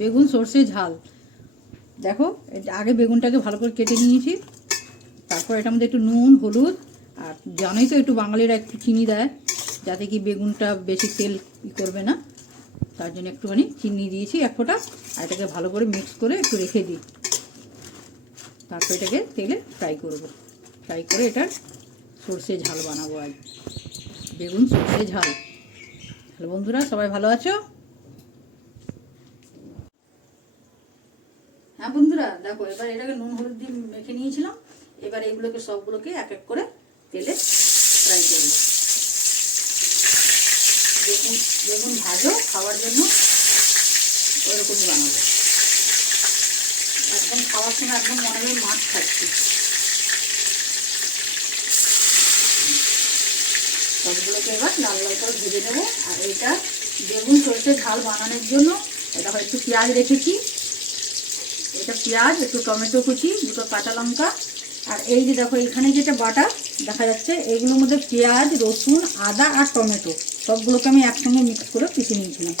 বেগুন সর্ষে ঝাল। দেখো আগে বেগুনটাকে ভালো করে কেটে নিয়েছি, তারপর এটার মধ্যে একটু নুন হলুদ, আর জানোই তো একটু বাঙালিরা একটু চিনি দেয় যাতে কি বেগুনটা বেশি তেল করবে না, তার জন্য একটুখানি চিনি দিয়েছি এক ফোঁটা। আর এটাকে ভালো করে মিক্স করে একটু রেখে দিই, তারপর এটাকে তেলে ফ্রাই করব। ফ্রাই করে এটার সর্ষে ঝাল বানাবো আজ, বেগুন সর্ষে ঝাল। হ্যালো বন্ধুরা, সবাই ভালো আছো? হ্যাঁ বন্ধুরা, দেখো এবার এটাকে নুন হলুদ দিয়ে মেখে নিয়েছিলাম। এবার এইগুলোকে সবগুলোকে এক এক করে তেলে ফ্রাই করবো। বেগুন বেগুন ভাজো খাওয়ার জন্য ওইরকমই বানাবো, একদম খাওয়ার সময় একদম মনে হয় মাছ খাচ্ছি। সবগুলোকে এবার লাল লাল করে ভেজে নেবো। আর এইটা বেগুন সর্ষে ঝাল বানানোর জন্য এটা একটু পেঁয়াজ রেখেছি, এটা পেঁয়াজ, একটু টমেটো কুচি, দুটো কাঁচা লঙ্কা, আর এই যে দেখো এখানে যেটা বাটা দেখা যাচ্ছে এইগুলোর মধ্যে পেঁয়াজ রসুন আদা আর টমেটো সবগুলোকে আমি একসঙ্গে মিক্স করে পিষে নিয়েছিলাম।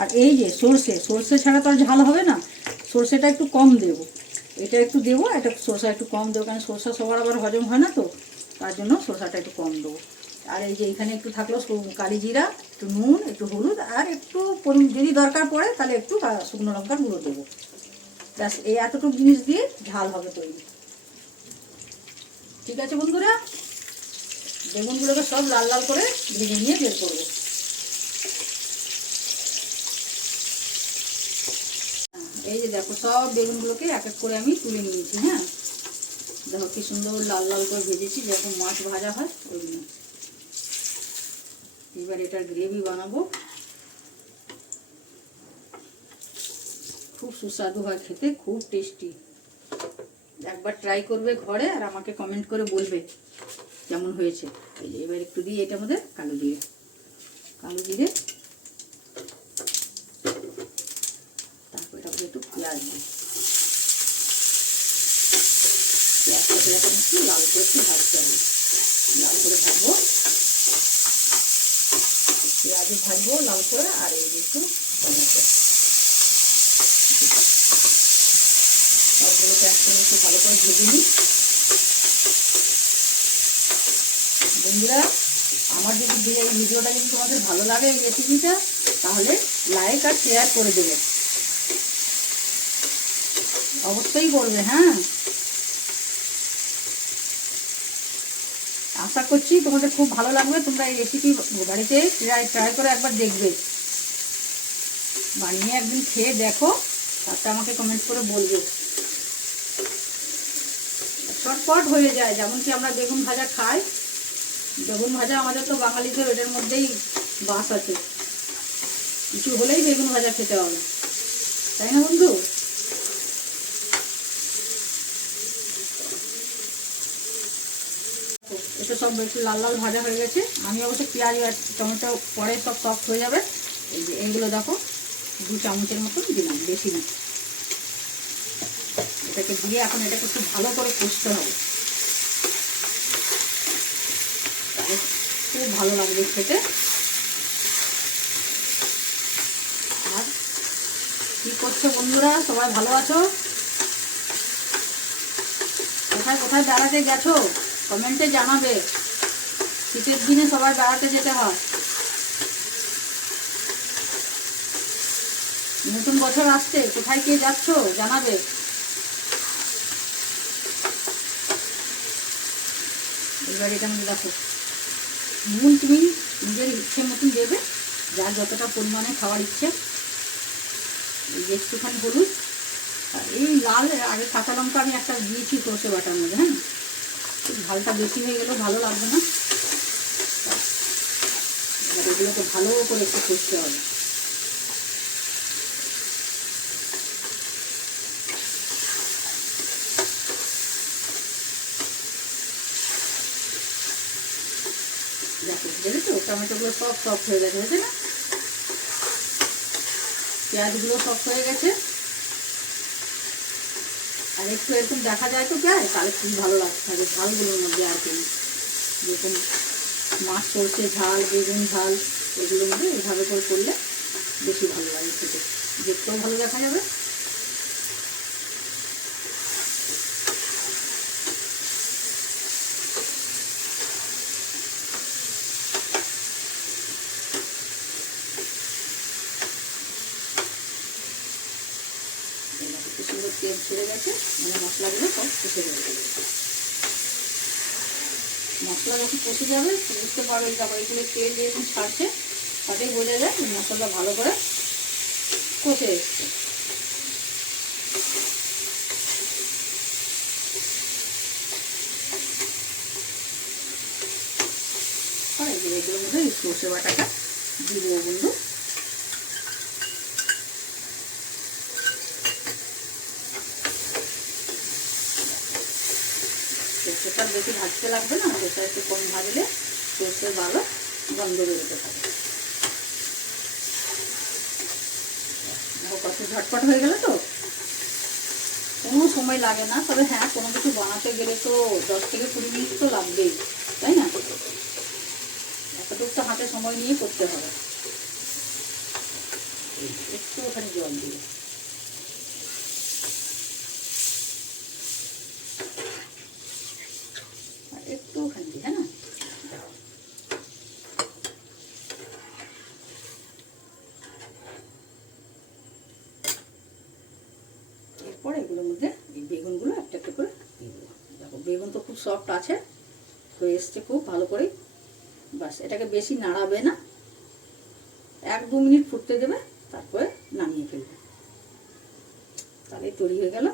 আর এই যে সর্ষে ছাড়া তো আর ঝাল হবে না, সর্ষেটা একটু কম দেবো, এটা একটু দেবো, এটা সর্ষা একটু কম দেবো, কারণ সর্ষা সবার আবার হজম হয় না, তো তার জন্য সর্ষাটা একটু কম দেবো। আর এই যে এখানে একটু থাকলো কালি জিরা, একটু নুন, একটু হলুদ, আর একটু যদি দরকার পড়ে তাহলে একটু শুকনো লঙ্কার গুঁড়ো দেবো। ব্যাস, এই এতটুকু জিনিস দিয়ে ঝাল হবে তৈরি। ঠিক আছে বন্ধুরা, বেগুনগুলোকে সব লাল লাল করে ভেজে নিয়ে বের করবো। এই যে দেখো সব বেগুনগুলোকে এক এক করে আমি তুলে নিয়েছি। হ্যাঁ দেখো কি সুন্দর লাল লাল করে ভেজেছি, যেরকম মাছ ভাজা হয় ওইগুলো। এবার এটার গ্রেভি বানাবো, খুব সুস্বাদু হয় খেতে, খুব টেস্টি। একবার ট্রাই করবে ঘরে আর আমাকে কমেন্ট করে বলবে কেমন হয়েছে। এবার একটু দিয়ে এটার মধ্যে কালো জিরে, তারপর এটা একটু পেঁয়াজ দিই, পেঁয়াজটাকে এখন একটু লাল করে একটু ভাজতে হবে, লাল করে ভাজবো, পেঁয়াজও ভাজবো লাল করে। আর এই একটু টমেটো, সবগুলোকে একসঙ্গে একটু ভালো করে ভেজে নিই। বন্ধুরা, আমার যদি এই ভিডিওটা যদি তোমাদের ভালো লাগে, এই রেসিপিটা, তাহলে লাইক আর শেয়ার করে দেবে, অবশ্যই করবে। হ্যাঁ, আশা করছি তোমাদের খুব ভালো লাগবে। তোমরা এই রেসিপি বাড়িতে ট্রাই করে একবার দেখবে, বানিয়ে একদিন খেয়ে দেখো, তারপরে আমাকে কমেন্ট করে বলবে। চটপট হয়ে যায়, যেমন কি আমরা বেগুন ভাজা খাই, বেগুন ভাজা আমাদের তো বাঙালিদের এটার মধ্যেই বাস আছে, কিছু হলেই বেগুন ভাজা খেতে হবে, তাই না বন্ধু? এটা সব একটু লাল লাল ভাজা হয়ে গেছে। আমি অবশ্য পেঁয়াজ আর টমেটো পরে সব সফট হয়ে যাবে। এই যে এইগুলো দেখো 2 চামচের মতন দিলাম, বেশি না। এটাকে দিয়ে এখন এটাকে খুব ভালো করে কষতে হবে, খুব ভালো লাগবে খেতে। আর কি করছো বন্ধুরা, সবাই ভালো আছো? কোথায় কোথায় বেড়াতে গেছো কমেন্টে জানাবে। শীতের দিনে সবাই বেড়াতে যেতে হয়, নতুন বছর আসছে, কোথায় কে যাচ্ছ জানাবে। এবার এটা আমি দেখো নুন তুমি নিজের ইচ্ছে মতন দেবে, যার যতটা পরিমাণে খাওয়ার ইচ্ছে। এই যে একটুখানি হলুদ, আর এই লাল আগে কাঁচা লঙ্কা আমি একটা দিয়েছি সর্ষে বাটার মধ্যে। হ্যাঁ, ঝালটা বেশি হয়ে গেলেও ভালো লাগবে না। এবার এগুলোকে ভালো করে একটু কষতে হবে। দেখো দেখেছো টমেটোগুলো সব সফট হয়ে গেছে, হয়েছে না? পেঁয়াজগুলো সফট হয়ে গেছে। আর একটু এরকম দেখা যায় তো পেঁয়াজ, তাহলে খুব ভালো লাগছে। আর ঝালগুলোর মধ্যে আর কি যেরকম মাছ সর্ষে ঝাল, বেগুন ঝাল, এগুলোর মধ্যে এইভাবে করে করলে বেশি ভালো লাগে খেতে। দেখতেও ভালো দেখা যাবে। একটু সুন্দর তেল ছেড়ে গেছে, মানে মশলাগুলো সব কষে যাবে। মশলা যখন কষে যাবে বুঝতে পারবে, তারপর এগুলো তেল যেরকম ছাড়ছে তাতেই বোঝা যায় মশলাটা ভালো করে কষে এসছে। এগুলোর মধ্যে এই সর্ষে বাটাটা দিব বন্ধু। সর্ষেটা বেশি ভাজতে লাগবে না, সর্ষেটা একটু কম ভাজলে সর্ষের ভালো গন্ধ বেরোতে থাকে। কত ঝটপট হয়ে গেল তো, কোনো সময় লাগে না। তবে হ্যাঁ, কোনো কিছু বানাতে গেলে তো 10 থেকে 20 মিনিট তো লাগবেই, তাই না? এতটুকু তো হাতে সময় নিয়ে করতে হবে। একটু ওখানে জল দিয়ে একটু ওখানে দিয়ে, হ্যাঁ না? এরপর এগুলোর মধ্যে এই বেগুনগুলো একটা একটা করে দিয়ে দেবো। দেখো বেগুন তো খুব সফট আছে, হয়ে এসছে খুব ভালো করে। বাস এটাকে বেশি নাড়াবে না, 1-2 মিনিট ফুটতে দেবে, তারপরে নামিয়ে ফেলবে, তাহলেই তৈরি হয়ে গেল।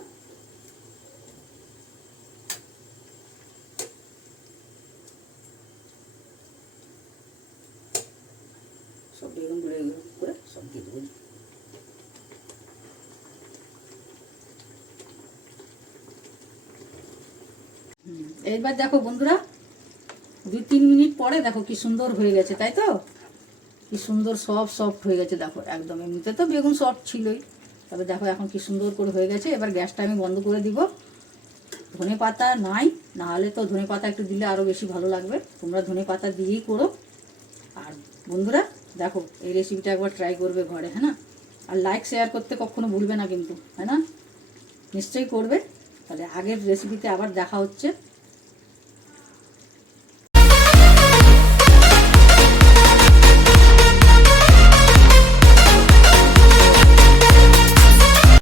সব বেগুনগুলো করে সব দিয়ে দেবো। এইবার দেখো বন্ধুরা, 2-3 মিনিট পরে দেখো কি সুন্দর হয়ে গেছে, তাই তো? কি সুন্দর সফট হয়ে গেছে দেখো একদম। এমনিতে তো বেগুন সফট ছিলই, তবে দেখো এখন কি সুন্দর করে হয়ে গেছে। এবার গ্যাসটা আমি বন্ধ করে দিব। ধনে পাতা নাই, নাহলে তো ধনে পাতা একটু দিলে আরও বেশি ভালো লাগবে। তোমরা ধনে পাতা দিয়েই করো। আর বন্ধুরা দেখো, এই রেসিপিটা একবার ট্রাই করবে ঘরে, হ্যাঁ না? আর লাইক শেয়ার করতে কখনো ভুলবে না কিন্তু, হ্যাঁ না? নিশ্চয়ই করবে। তাহলে আগের রেসিপিতে আবার দেখা হচ্ছে।